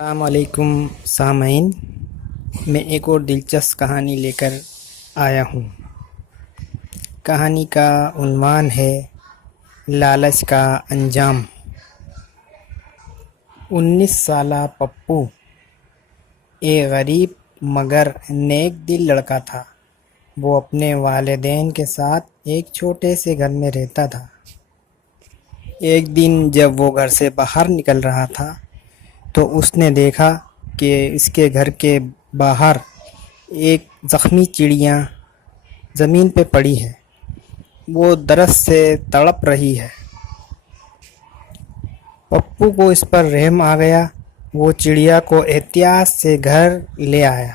السلام علیکم سامعین، میں ایک اور دلچسپ کہانی لے کر آیا ہوں۔ کہانی کا عنوان ہے لالچ کا انجام۔ 19 سالہ پپو ایک غریب مگر نیک دل لڑکا تھا۔ وہ اپنے والدین کے ساتھ ایک چھوٹے سے گھر میں رہتا تھا۔ ایک دن جب وہ گھر سے باہر نکل رہا تھا تو اس نے دیکھا کہ اس کے گھر کے باہر ایک زخمی چڑیا زمین پہ پڑی ہے۔ وہ درد سے تڑپ رہی ہے۔ پپو کو اس پر رحم آ گیا۔ وہ چڑیا کو احتیاط سے گھر لے آیا،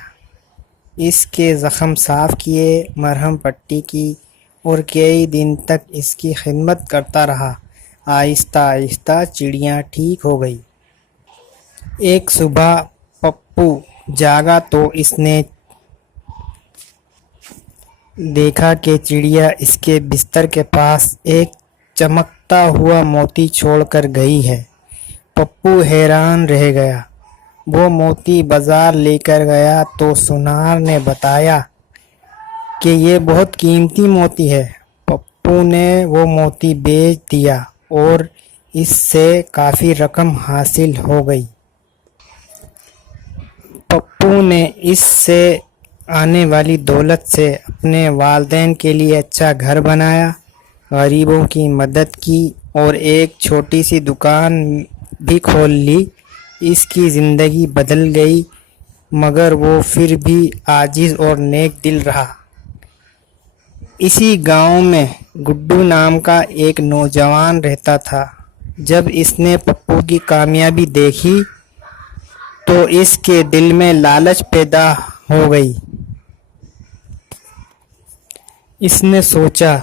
اس کے زخم صاف کیے، مرہم پٹی کی اور کئی دن تک اس کی خدمت کرتا رہا۔ آہستہ آہستہ چڑیا ٹھیک ہو گئی۔ ایک صبح پپو جاگا تو اس نے دیکھا کہ چڑیا اس کے بستر کے پاس ایک چمکتا ہوا موتی چھوڑ کر گئی ہے۔ پپو حیران رہ گیا۔ وہ موتی بازار لے کر گیا تو سونار نے بتایا کہ یہ بہت قیمتی موتی ہے۔ پپو نے وہ موتی بیچ دیا اور اس سے کافی رقم حاصل ہو گئی۔ پپو نے اس سے آنے والی دولت سے اپنے والدین کے لیے اچھا گھر بنایا، غریبوں کی مدد کی اور ایک چھوٹی سی دکان بھی کھول لی۔ اس کی زندگی بدل گئی، مگر وہ پھر بھی عاجز اور نیک دل رہا۔ اسی گاؤں میں گڈو نام کا ایک نوجوان رہتا تھا۔ جب اس نے پپو کی کامیابی دیکھی تو اس کے دل میں لالچ پیدا ہو گئی۔ اس نے سوچا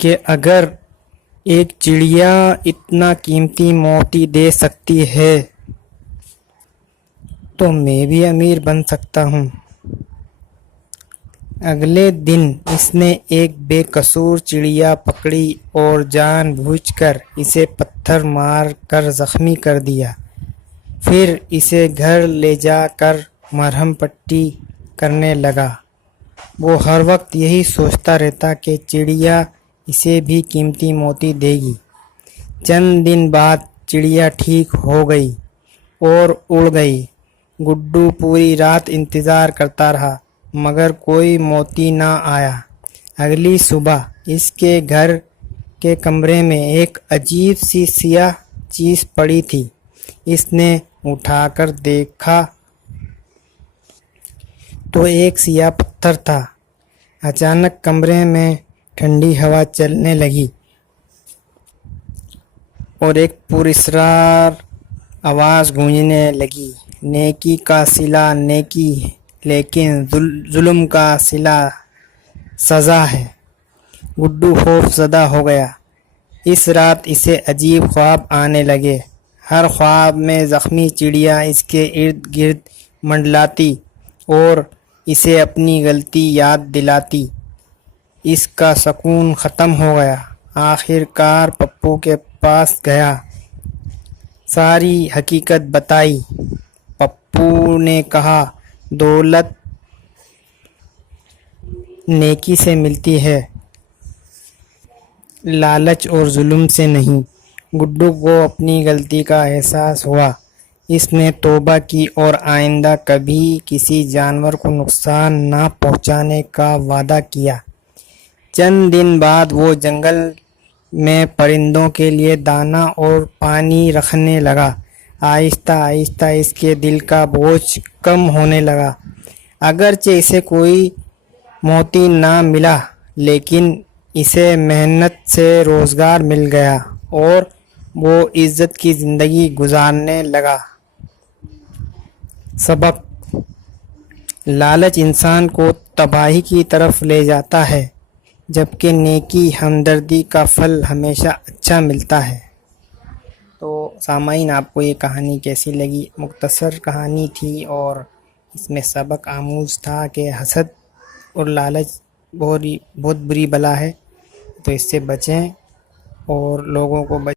کہ اگر ایک چڑیا اتنا قیمتی موتی دے سکتی ہے تو میں بھی امیر بن سکتا ہوں۔ اگلے دن اس نے ایک بے قصور چڑیا پکڑی اور جان بوجھ کر اسے پتھر مار کر زخمی کر دیا۔ پھر اسے گھر لے جا کر مرہم پٹی کرنے لگا۔ وہ ہر وقت یہی سوچتا رہتا کہ چڑیا اسے بھی قیمتی موتی دے گی۔ چند دن بعد چڑیا ٹھیک ہو گئی اور اڑ گئی۔ گڈو پوری رات انتظار کرتا رہا مگر کوئی موتی نہ آیا۔ اگلی صبح اس کے گھر کے کمرے میں ایک عجیب سی سیاہ چیز پڑی تھی۔ اس نے اٹھا کر دیکھا تو ایک سیاہ پتھر تھا۔ اچانک کمرے میں ٹھنڈی ہوا چلنے لگی اور ایک پراسرار آواز گونجنے لگی، نیکی کا صلہ نیکی ہے لیکن ظلم کا صلہ سزا ہے۔ گڈو خوف زدہ ہو گیا۔ اس رات اسے عجیب خواب آنے لگے۔ ہر خواب میں زخمی چڑیا اس کے ارد گرد منڈلاتی اور اسے اپنی غلطی یاد دلاتی۔ اس کا سکون ختم ہو گیا۔ آخر کار پپو کے پاس گیا، ساری حقیقت بتائی۔ پپو نے کہا، دولت نیکی سے ملتی ہے، لالچ اور ظلم سے نہیں۔ گڈو کو اپنی غلطی کا احساس ہوا۔ اس نے توبہ کی اور آئندہ کبھی کسی جانور کو نقصان نہ پہنچانے کا وعدہ کیا۔ چند دن بعد وہ جنگل میں پرندوں کے لیے دانہ اور پانی رکھنے لگا۔ آہستہ آہستہ اس کے دل کا بوجھ کم ہونے لگا۔ اگرچہ اسے کوئی موتی نہ ملا لیکن اسے محنت سے روزگار مل گیا اور وہ عزت کی زندگی گزارنے لگا۔ سبق: لالچ انسان کو تباہی کی طرف لے جاتا ہے جبکہ نیکی ہمدردی کا پھل ہمیشہ اچھا ملتا ہے۔ تو سامعین، آپ کو یہ کہانی کیسی لگی؟ مختصر کہانی تھی اور اس میں سبق آموز تھا کہ حسد اور لالچ بہت بری بلا ہے، تو اس سے بچیں اور لوگوں کو